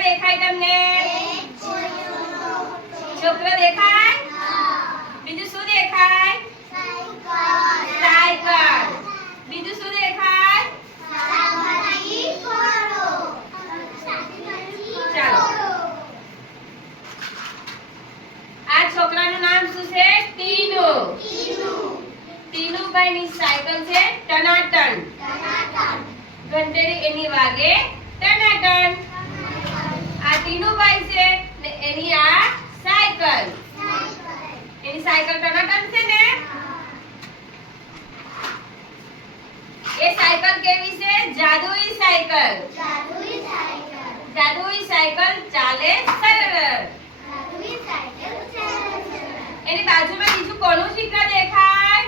છોકરા દેખાય તમને? છોકરો દેખાય? બીજું શું દેખાય? સાયકલ. બીજું શું દેખાય? ચાલો, આ છોકરાનું નામ શું છે? ટીનુ. ટીનુભાઈની સાયકલ છે ટનાટન. ઘંટડી એની વાગે ટનાટન. આ ટીનુભાઈ છે ને એની આ સાયકલ. એની સાયકલ ટનાટન છે ને? એ સાયકલ કેવી છે? જાદુઈ સાયકલ. જાદુઈ સાયકલ ચાલે સરળ. એની બાજુમાં બીજું કોનું ચિત્ર દેખાય?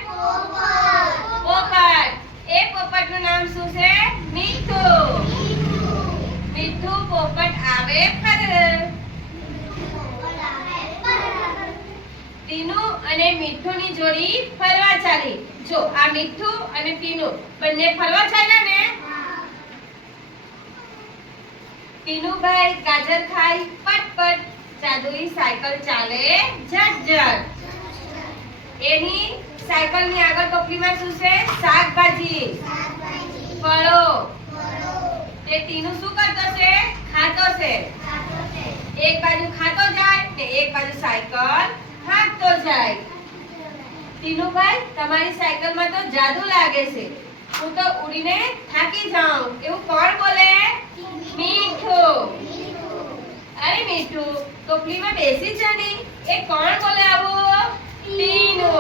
પોપટ. એ પોપટનું નામ શું છે? મીઠુ. મીઠુ પોપટ આવે ફરર. ટીનુ અને મીઠુની જોડી ફરવા ચાલી. જો આ મીઠુ અને ટીનુ બંને ફરવા ચાલ્યા ને. ટીનુભાઈ ગાજર ખાય પટપટ. જાદુઈ સાયકલ ચાલે ઝટઝટ. એની સાયકલની આગળ ટોપલીમાં શું છે? શાકભાજી, ફળો. તે ટીનુ શું કરતો છે? ખાતો છે. એક બાજુ ખાતો જાય ને એક બાજુ સાયકલ હાંકતો જાય. ટીનુભાઈ, તમારી સાયકલમાં તો જાદુ લાગે છે. હું તો ઉડીને થાકી જાઉં. એવું કોણ બોલે? મીઠુ. અરે મીઠુ, ટોપલીમાં બેસી જા ની. એ કોણ બોલે આવું? ટીનુ.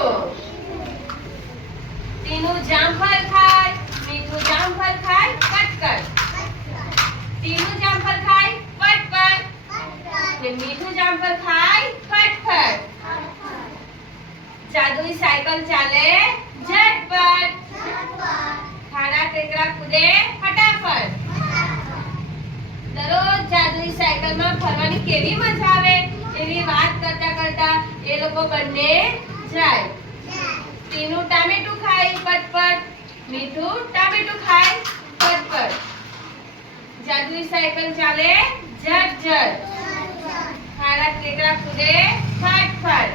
ટીનુ જામફળ ખાય. મીઠુ જામફળ ખાય પટપટ. ટીનુ જામફળ ખાય પટપટ ને મીઠુ જામફળ ખાય ફટફટ. જાદુઈ સાયકલ ચાલે ઝટપટ. ખાડા ટેકરા કૂદે ફટાફટ. દરરોજ જાદુઈ સાયકલમાં ફરવાની કેવી મજા આવે એવી વાત કરતા કરતા એ લોકો બંને જાય. ટીનુ ટામેટું ખાય પટપટ. મીઠુ ટામેટું ખાય પટપટ. જાદુઈ સાયકલ ચાલે ઝટઝટ. ખાડા ટેકરા કૂદે ફટફટ.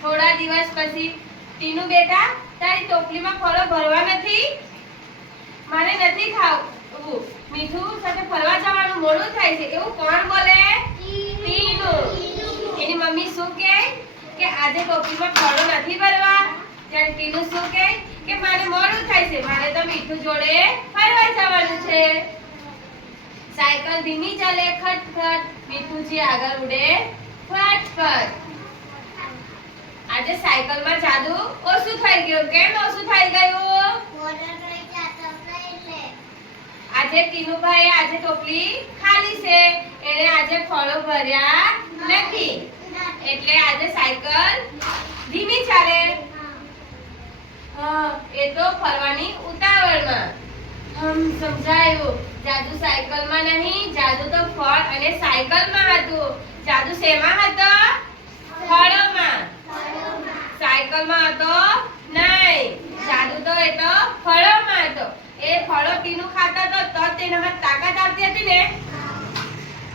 થોડા દિવસ પછી ટીનુ બેટા, તારી ટોપલીમાં ફળો ભરવા નથી? મારે નથી ખાવું. મીઠુ સાથે ફરવા જવાનું મોડું થાય છે. એવું કોણ બોલે? ટીનુ. એની મમ્મી શું કહે કે આજે ટોપલીમાં ફળો નથી ભરવા? ત્યારે ટીનુ શું કહે કે મારે મોડું થાય છે, મારે તો મીઠુ જોડે ફરવા જવાનું છે. સાયકલ ધીમી ચાલે ખટખટ. મીઠુજી આગળ ઉડે ફટફટ. આજે સાયકલમાં જાદુ ઓછું થઈ ગયું. કેમ ઓછું થઈ ગયું? આજે ટીનુભાઈ આજે ટોપલી ખાલી છે. એને આજે ફળો ભર્યા નથી. એટલે આજે સાયકલ ધીમી ચાલે. એ તો ફરવાની ઉતાવળમાં. સમજાયું. જાદુ સાયકલમાં નહીં, જાદુ તો ફળ અને સાયકલમાં હતું. જાદુ શેમાં હતો? ફળોમાં. સાયકલમાં હતો નહીં. જાદુ તો એ તો ફળોમાં હતો. એ ફળો ટીનુ ખાતા તો તેનામાં તાકાત આવતી હતી ને.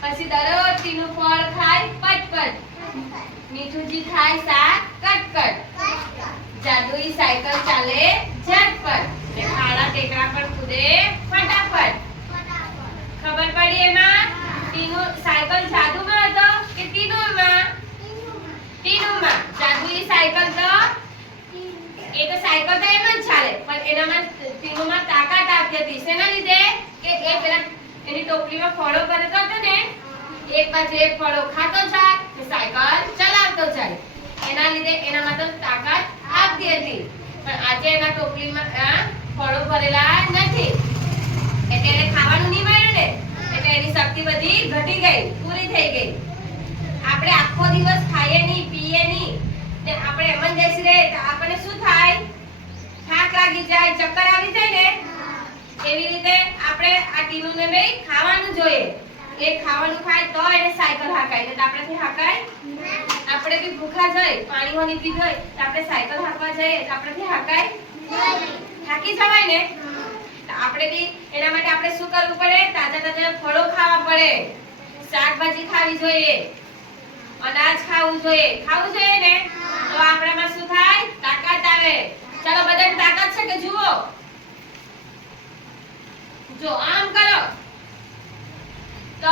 પછી દરરોજ ટીનુ ફળ ખાય પટપટ. મીઠુજી ખાય શાક કટકટ. જાદુઈ સાયકલ ચાલે ઝટપટ ને ખાડા ટેકરા પર કૂદે ફટાફટ. ખબર પડી એમાં? ટીનુ સાયકલ જાદુમાં હતો કે ટીનુમાં? ટીનુમાં. જાદુઈ સાયકલ તો એ તો સાયકલ તો એમ જ ચાલે, પણ એનામાં ટીનુમાં તાકાત આવતી હતી. શેના લીધે? કે એ પેલા એની ટોપલીમાં ફળો ભરતો હતો ને. એક બાજુ એક ફળો ખાતો જાય ને સાયકલ ચલાવતો જાય. એના લીધે એનામાં તો તાકાત આવતી હતી. પણ આજે એના ટોપલીમાં ફળો ભરેલા નથી. એટલે એને ખાવાનું નહીં મળ્યું ને. એટલે એની શક્તિ બધી ઘટી ગઈ, પૂરી થઈ ગઈ. આપણે આખો દિવસ ખાઈએ નહીં, પીએ નહીં ને આપણે એમ જ બેસી રહે તો આપણને શું થાય? થાક લાગી જાય, ચક્કર આવી જાય ને. એવી રીતે આપણે આ ટીનુને ભાઈ ખાવાનું જોઈએ. એ ખાવાનું ખાય તો એને સાયકલ હાકાય. ને આપણાથી હાકાય? આપણે બી ભૂખા જઈ, પાણી હોની પી જઈ તો આપણે સાયકલ હાકવા જઈએ તો આપણાથી હાકાય? થાકી જવાય ને. આપણે બી એના માટે આપણે શું કરવું પડે? તાજા તાજા ફળો ખાવા પડે, શાકભાજી ખાવી જોઈએ, અનાજ ખાવું જોઈએ. ખાવું જોઈએ ને? તો આપણામાં શું થાય? તાકાત આવે. ચાલો બધાને તાકાત છે કે જુઓ? જો આમ કરો તો